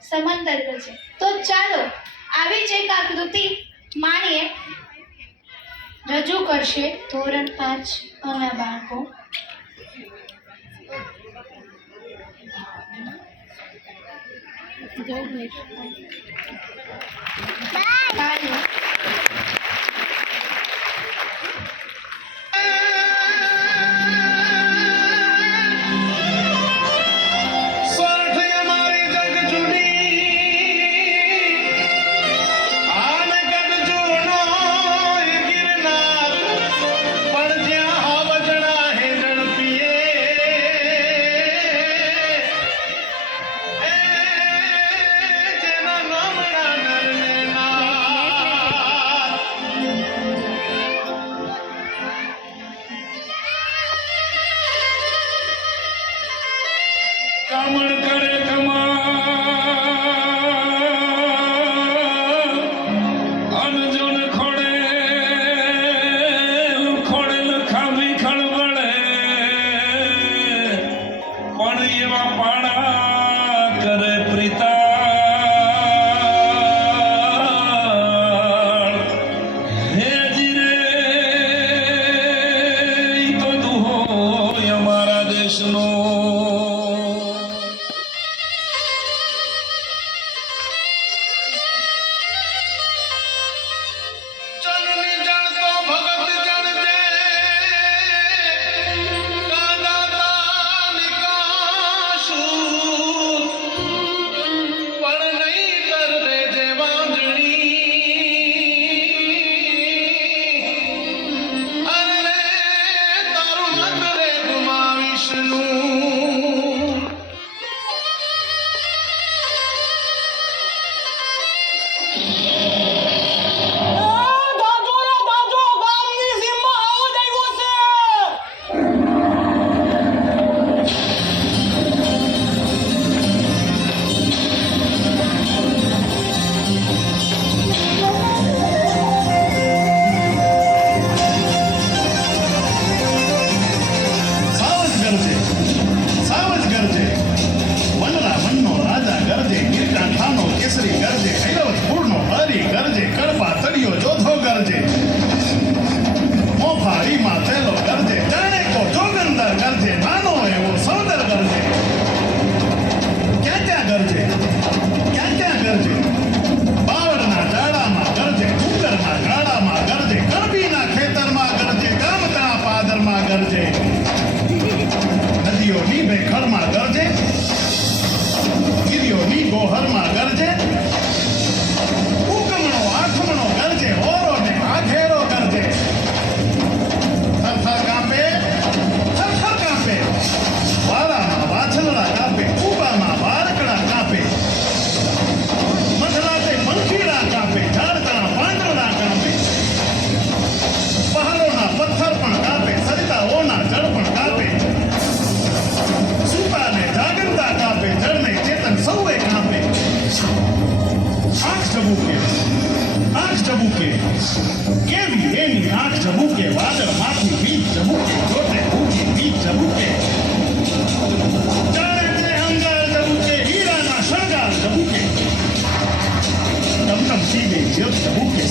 સમાંતર ગરજે. તો ચાલો આવી જ એક આકૃતિ માણીએ. રજૂ કરશે ધોરણ 5 ના બાળકો.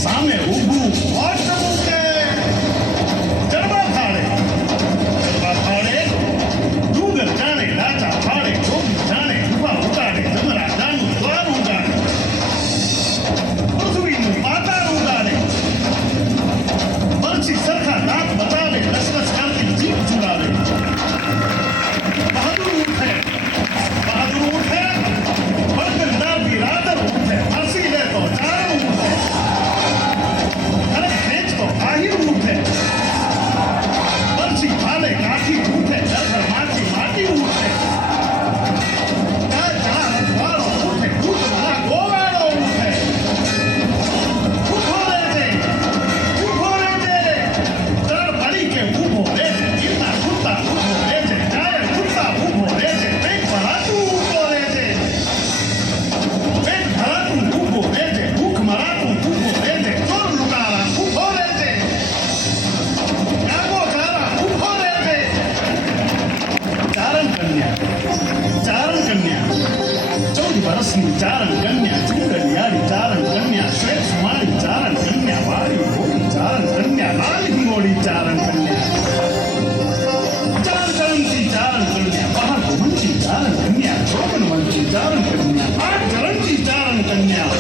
સામે ઊભું ચડવા થાળે ડુંગર જાણે રાજા ફાળે જોગી જાણે ઉભા ઉતારે જમરા જાનું દ્વાર ઉગાડે પૃથ્વીનું પાતાળ ઉગાડે પરછી સરખા દાંત બતાવે લસલસ કરતી જીભ ચુડાવે બહાદુર ઉઠે બળગરદાર બિરાદર ઉઠે ફાંસી લે તો ચારણ ઉઠે વાસની ચારણ કન્યા ચૂંટણિયાળી ચારણ કન્યા શ્વેત સુમાળી ચારણ કન્યા વાળી ભોળી ચારણ કન્યા લાલ હિંગોળી ચારણ કન્યા ચાર ચરણથી ચારણ કન્યા મહાગુમંતી ચારણ કન્યા ચોપનવંતી ચારણ કન્યા આઠ ચરણથી ચારણ કન્યા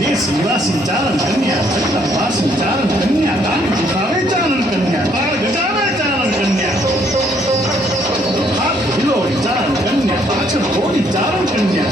નેસ નિવાસી ચારણ કન્યા ચક્રવાસી ચારણ કન્યા દાન દુખાવે ચારણ કન્યા તાળ ગજાવે ચારણ કન્યા હાથ હિલોળી ચારણ કન્યા પાછળ ઘોડી ચારણ કન્યા